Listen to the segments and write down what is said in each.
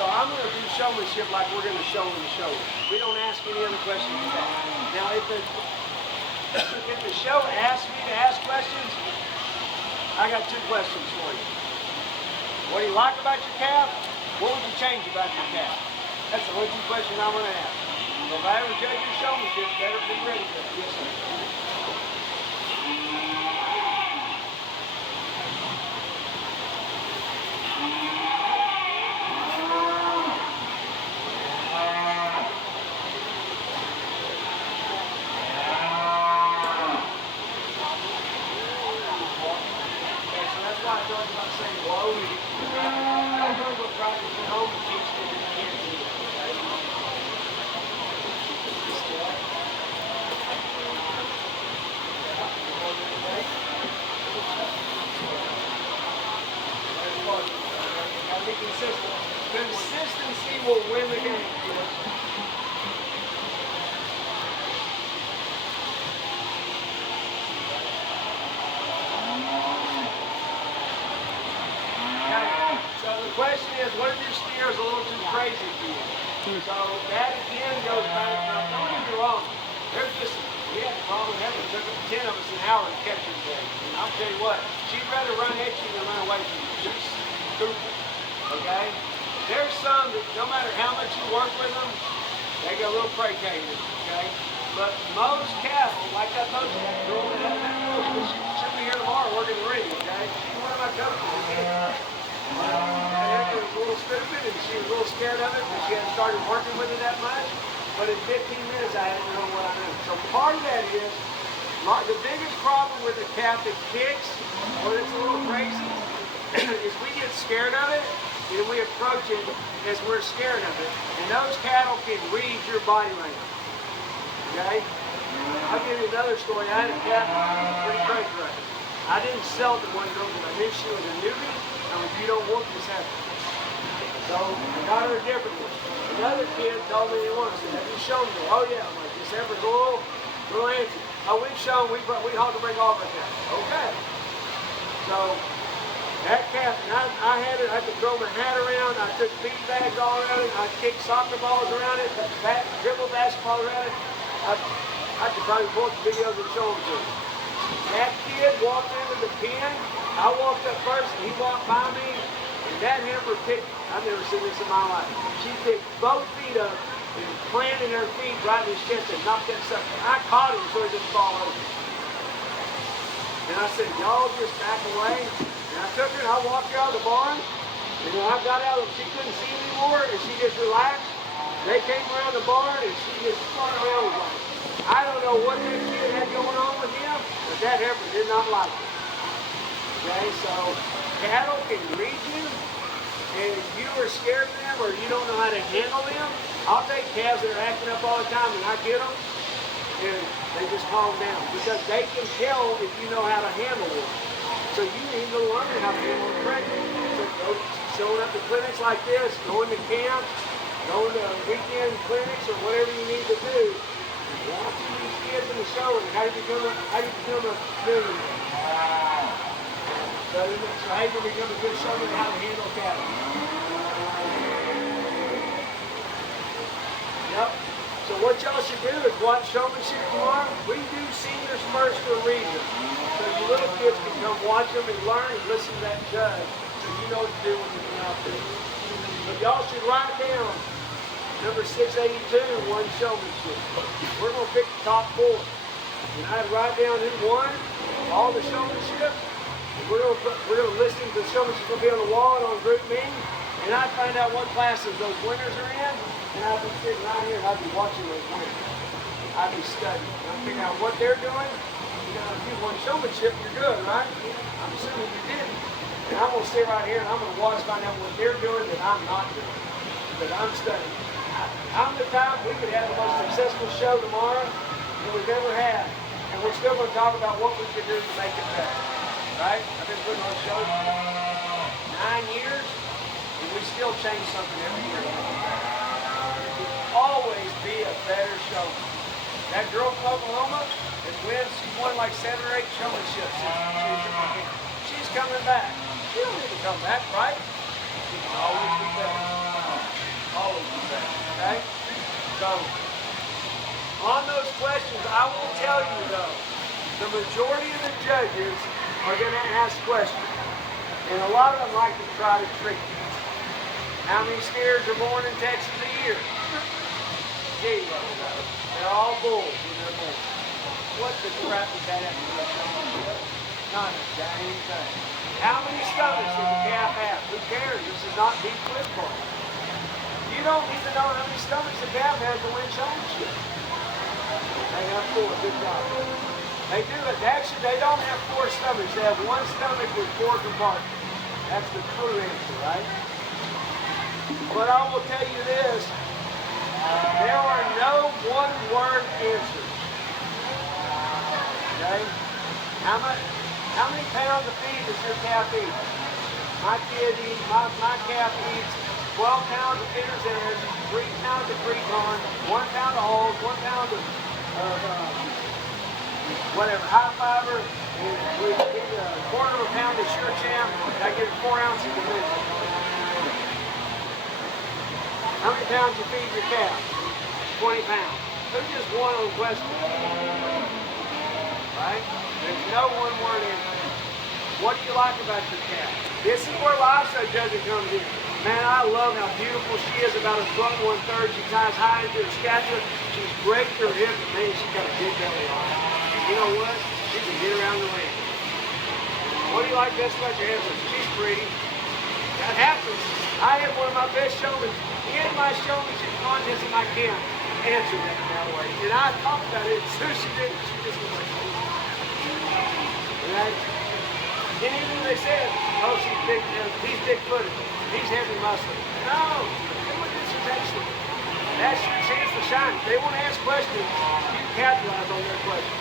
So I'm going to do showmanship like we're going to show in the show. We don't ask any other questions than that. Now, if the show asks me to ask questions, I got 2 questions for you. What do you like about your calf? What would you change about your calf? That's the only 2 questions I'm going to ask. So if I ever judge your showmanship, better be ready for it. Yes, sir. Consistency will win the game. So the question is, what if your steer is a little too crazy for you? So that again goes back. Now, don't get me wrong. We had a problem with it. It took 10 of us an hour to catch her today. And I'll tell you what, she'd rather run at you than run away from you. Just stupid. Okay? There's some that no matter how much you work with them, they get a little placated. Okay? But most cattle, like I told you, that girl that she'll be here tomorrow working the ring. Okay? She's one of my coaches. And a little stupid, and she was a little scared of it, but she hadn't started working with it that much. But in 15 minutes, I had to know what I knew. So part of that is, the biggest problem with a calf that kicks, or that's a little crazy, is we get scared of it, and we approach it as we're scared of it. And those cattle can read your body language. Okay? I'll give you another story. I had a calf pretty crazy right. I didn't sell it to one girl because I knew she was a newbie. If you don't want this happen. So I got her a different one. Another kid told me he wants it. Have you shown me? Oh yeah. I'm like, this heifer's a little antsy. Oh, we've shown, we hauled the ring off like that. Okay. So that calf, and I had it, I could throw my hat around, I took feed bags all around it, I kicked soccer balls around it, dribble basketball around it. I could probably pull up the videos and show them to you. That kid walked into the pen. I walked up first, and he walked by me, and that heifer picked, I've never seen this in my life. She picked both feet up and planted her feet right in his chest and knocked that sucker. I caught him so he didn't fall over. And I said, y'all just back away. And I took her and I walked her out of the barn. And when I got out, she couldn't see anymore, and she just relaxed. They came around the barn, and she just spun around with me. I don't know what that kid had going on with him, but that heifer did not like it. Okay, so cattle can read you, and if you are scared of them or you don't know how to handle them, I'll take calves that are acting up all the time and I get them, and they just calm down because they can tell if you know how to handle them. So you need to learn how to handle them correctly. So go showing up to clinics like this, going to camp, going to weekend clinics or whatever you need to do. Watching these kids in the show and how you become a millionaire. So how you become a good showman and how to handle cattle. Yep. So what y'all should do is watch showmanship tomorrow. We do seniors first for a reason. So you little kids can come watch them and learn and listen to that judge. So you know what to do when you're out there. So y'all should write down number 682, one showmanship. We're going to pick the top 4. And I'd write down who won all the showmanship. We're going to listen to the showmanship going to be on the wall and on group meeting. And I'd find out what classes those winners are in. And I'd be sitting right here and I'd be watching those winners. I'd be studying. I'd figure out what they're doing. You know, if you won showmanship, you're good, right? I'm assuming you didn't. And I'm going to sit right here and I'm going to watch, find out what they're doing that I'm not doing. Because I'm studying. I'm the time we could have the most successful show tomorrow than we've ever had. And we're still going to talk about what we can do to make it better. Right? I've been putting on shows for 9 years, and we still change something every year. It will always be a better show. That girl from Oklahoma she's won like 7 or 8 showmanships since she's coming back. She don't need to come back, right? She can always be better. on those questions, I will tell you though, the majority of the judges are going to ask questions. And a lot of them like to try to trick you. How many steers are born in Texas a year? Zero. They're all bulls when they're born. What the crap does that have to do with showmanship? Not a dang thing. How many stomachs does a calf have? Who cares? This is not deep football. You don't need to know how many stomachs a calf has to win showmanship. They have 4. Good job. They do it. Actually, they don't have 4 stomachs. They have 1 stomach with 4 compartments. That's the true answer, right? But I will tell you this. There are no one-word answers. Okay? How many pounds of feed does your calf eat? My calf eats 12 pounds of feeders eggs, 3 pounds of free corn, 1 pound of hulls, 1 pound of whatever, high fiber, and we get a quarter of a pound of sure champ. I get 4 ounces of milk. How many pounds you feed your calf? 20 pounds. Who just won on question? Right? There's no one-word answer. What do you like about your calf? This is where livestock judging comes in. Man, I love how beautiful she is, about 1 1/3. She ties high into her scapula. She's great to her hip, but man, she's got a big belly on her. You know what? She can get around the ring. What do you like best about your heifer? She's pretty. That happens. I had one of my best showmen in my showmanship contest in my camp answer that way. And I talked about it. As soon as she did, she just was like, right? And even when they said, oh, she's big, he's big-footed, he's heavy muscle. No, they want dissertation. That's your chance to shine. If they want to ask questions, you capitalize on their questions.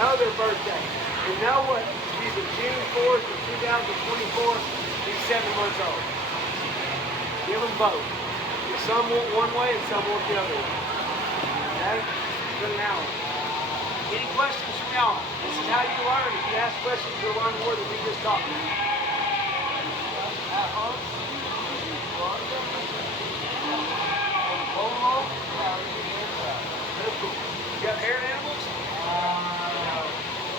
Know their birthday. And know what? She's a June 4th of 2024. He's 7 months old. Give them both. Some want one way and some want the other way. Okay? Good analogy. Any questions from y'all? This is how you learn. If you ask questions, you'll learn more than we just talked about. You got hair animals?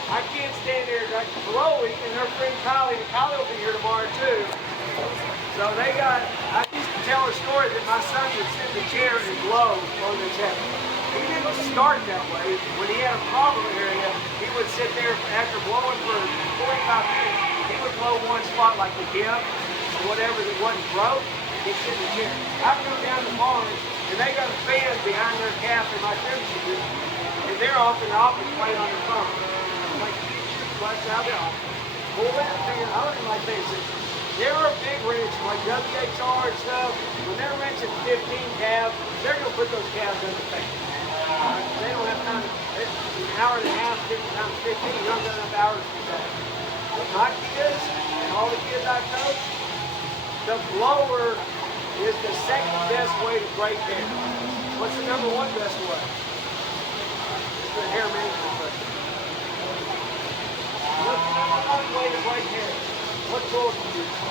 I can't stand there like Chloe and her friend Kylie. And Kylie will be here tomorrow too. So they got, I used to tell a story that my son would sit in the chair and blow on his head. He didn't start that way. When he had a problem area, he would sit there after blowing for 45 minutes. He would blow one spot like the hip or whatever that wasn't broke. He'd sit in the chair. I come down to Barnes and they got a fan behind their calf in my temperature group. And they're off in the office playing on their phone. I'm like, flush out the office. Pull that fan. I don't even like fancy. There are big ranches like WHR and stuff. When they're ranching 15 calves, they're going to put those calves in the fan. They don't have time. An hour and a half, 50 times 15, you don't got enough hours to do that. But my kids and all the kids I coach, the blower is the second best way to break hair. What's the number 1 best way? It's the hair management question. What's the number 1 way to break hair? What tool do you use?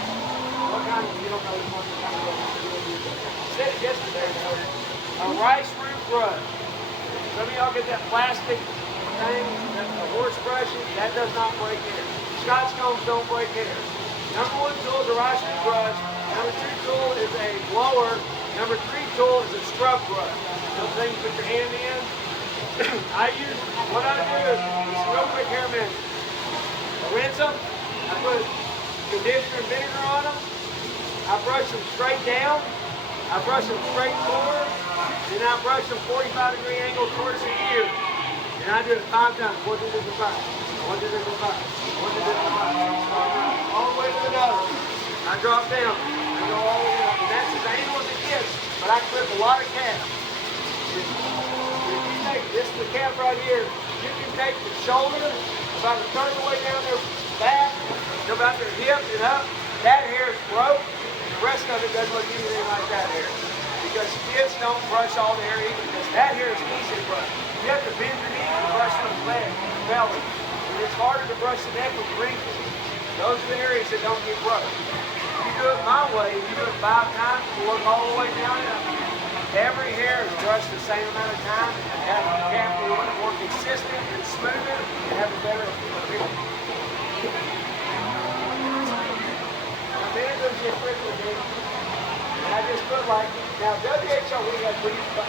What kind of, you don't know what kind of tool you use. I said it yesterday, a rice root brush. Some of y'all get that plastic thing, a horse brushing, that does not break hair. Scotch combs don't break hair. Number 1 tool is a rice root brush. Number 2 tool is a blower. Number 3 tool is a scrub brush. Those things you put your hand in. What I do is real quick hair management. I rinse them. I put conditioner and vinegar on them. I brush them straight down. I brush them straight forward. Then I brush them 45-degree angle towards the ear. And I do it 5 times. 1, 2, 3, 4, 5. 1, 2, 3, 4, 5. 1, 2, 3, 4, 5. All the way to the nose. I drop down. I go all the way up. And that's as anal as it gets. But I clip a lot of calves. If you take, this is the calf right here. You can take the shoulder about 1/3 of the way down their back. Go about their hip and up. That hair is broke. The rest of it doesn't look anything like that hair. Because kids don't brush all the hair either. Because that hair is easy to brush. You have to bend your knee and brush the leg, belly. And it's harder to brush the neck with wrinkles. Those are the areas that don't get brushed. If you do it my way, you do it 5 times, you look all the way down and up. Every hair is brushed the same amount of time and have the cap we want it more consistent and smoother and have a better appearance. Now then it goes your frequent dude. And I just put like, now WHO, we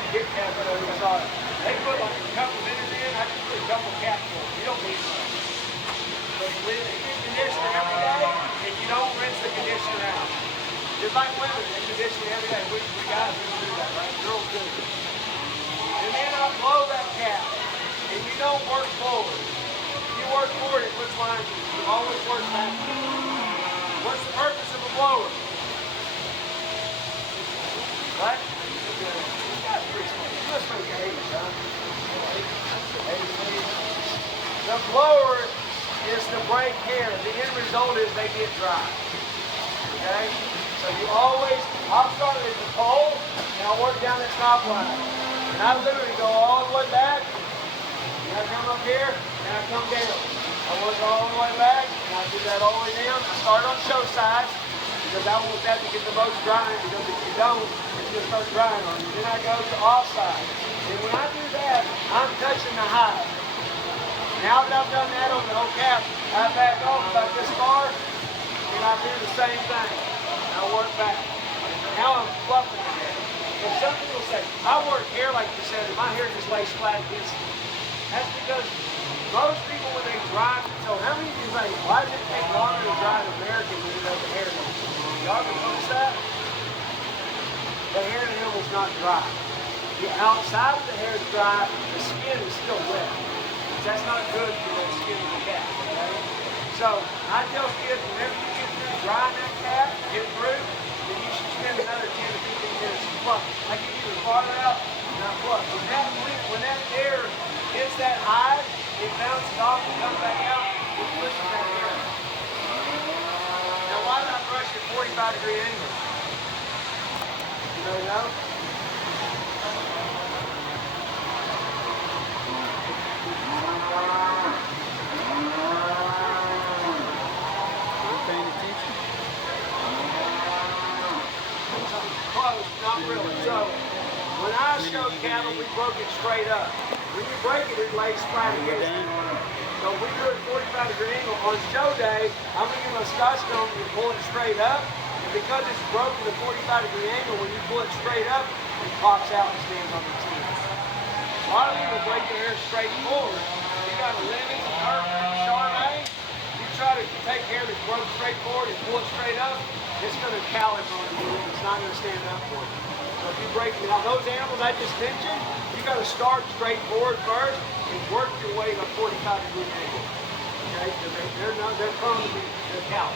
get cap out of this auto. They put like a couple minutes in, I just put a couple caps on. You don't need much. But you get conditioner every day and you don't rinse the conditioner out. Just like women, they condition every day. We guys just do that, right? Girls do. And then I blow that cap. And you don't work forward. If you work forward, it puts lines in. You always work backwards. What's the purpose of a blower? Right? This guy's pretty smart. You must make the 80s, huh? The blower is to break hair. The end result is they get dry. Okay? So you always, I'll start at the pole, and I'll work down that top line. And I literally go all the way back, and I come up here, and I come down. I work all the way back, and I do that all the way down. I start on show sides, because I want that to get the most drying, because if you don't, it's going to start drying on you. Then I go to off side. And when I do that, I'm touching the hide. Now that I've done that on the whole cap, I back off about this far, and I do the same thing. I work back. Now I'm fluffing the hair. And some people say, I work hair like you said, and my hair just lays flat against it. That's because most people, when they dry, so how many of you say, why does it take longer to dry an American than it does a hair animal? Y'all ever notice that? The hair animal is not dry. The outside of the hair is dry, the skin is still wet. That's not good for the skin of the cat. Okay? So I tell kids, whenever you get through drying that cat, get through, then you should spend another 10 to 15 minutes fluffing. I get either farther out and I fluff. When that air hits that hide, it bounces off and comes back out, it pushes that air. Now why did I brush at 45-degree angle? Anybody know? Close, not really. So, when I showed cattle, we broke it straight up. When you break it, it lays flat against it. So we do it 45-degree angle. On show day, I'm going to give them a scotch stone and pull it straight up. And because it's broken at a 45-degree angle, when you pull it straight up, it pops out and stands on its head. A lot of people break their hair straight forward. You got a lemon, Chardonnay, you try to take hair that's broke straight forward and pull it straight up, it's going to callus on you and it's not going to stand up for you. So if you break, now those animals I just mentioned, you got to start straight forward first and work your way to a 45-degree angle. Okay, because they're prone to be callus.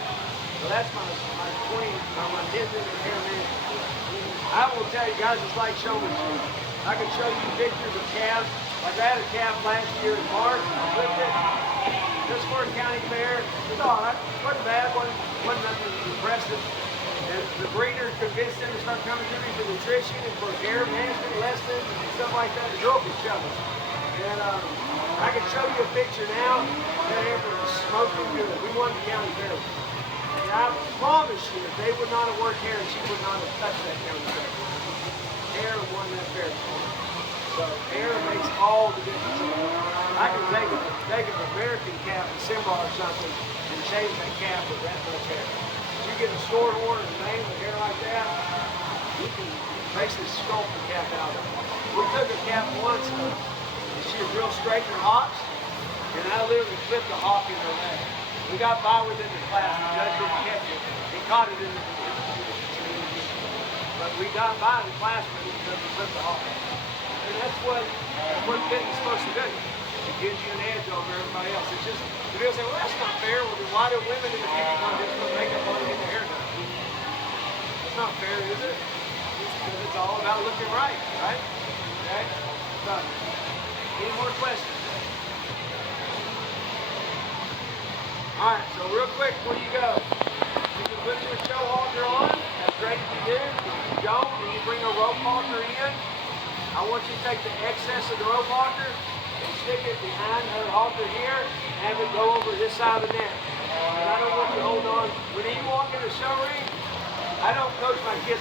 So that's my 10-minute hair management. I will tell you guys, it's like showmanship. I can show you pictures of calves. Like I had a calf last year in March. I flipped it. This for a county fair. It's all right. Wasn't bad. Wasn't nothing impressive. And the breeder convinced them to start coming to me for nutrition and for hair management lessons and stuff like that. The girl could show us. And I can show you a picture now. That hair was smoking good. We won the county fair. And I promise you, if they would not have worked hair, she would not have touched that county fair. Hair won that fair. So hair makes all the difference. I can take an American calf, a Simba or something, and change that calf with that much hair. You get a short horn and name with hair like that, you can basically sculpt the calf out of it. We took a calf once, and she was real straight in her hocks, and I literally flipped the hawk in her leg. We got by within the class, the judge didn't catch it. He caught it in the but we got by the class because we flipped the hawk. And that's what fitness is supposed to do. It gives you an edge over everybody else. It's just, people say, well, that's not fair. Well, then why do women in the beauty contest put makeup on and get their hair done? It's not fair, is it? Because it's all about looking right, right? Okay? So, any more questions? All right, so real quick before you go, you can put your show halter on. That's great if you do. If you don't, then you bring a rope halter in. I want you to take the excess of the rope halter and stick it behind her halter here and have it go over this side of the neck. And I don't want you to hold on. When you walk in the show ring, I don't coach my kids.